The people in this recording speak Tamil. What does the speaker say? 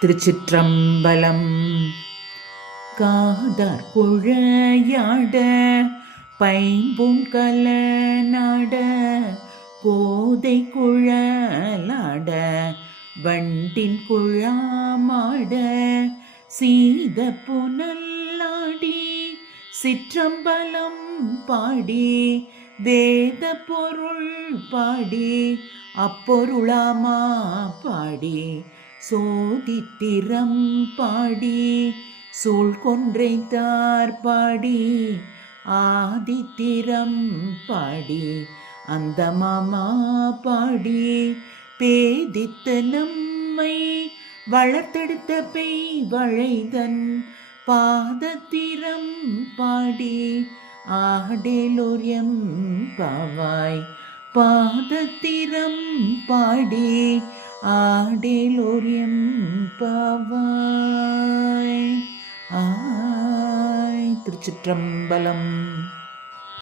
திருச்சிற்றம்பலம். காதார் குழையாட பைம்பூன் கலனாட கோதை குழலாட வண்டின் குழாமாட சீத புனல்லாடி சிற்றம்பலம் பாடி வேத பொருள் பாடி அப்பொருளாமா பாடி சோதித்திரம் பாடி சூழ்கொன்றைத்தார் பாடி ஆதித்திரம் பாடி அந்த மாமா பாடி பேதித்து நம்மை வளர்த்தெடுத்த பெய் வளைதன் பாதத்திரம் பாடி ஆடேலோரியம் பாவாய் பாதத்திரம் பாடி ஆடேலோரியம் பாவாய். திருச்சிற்றம்பலம்.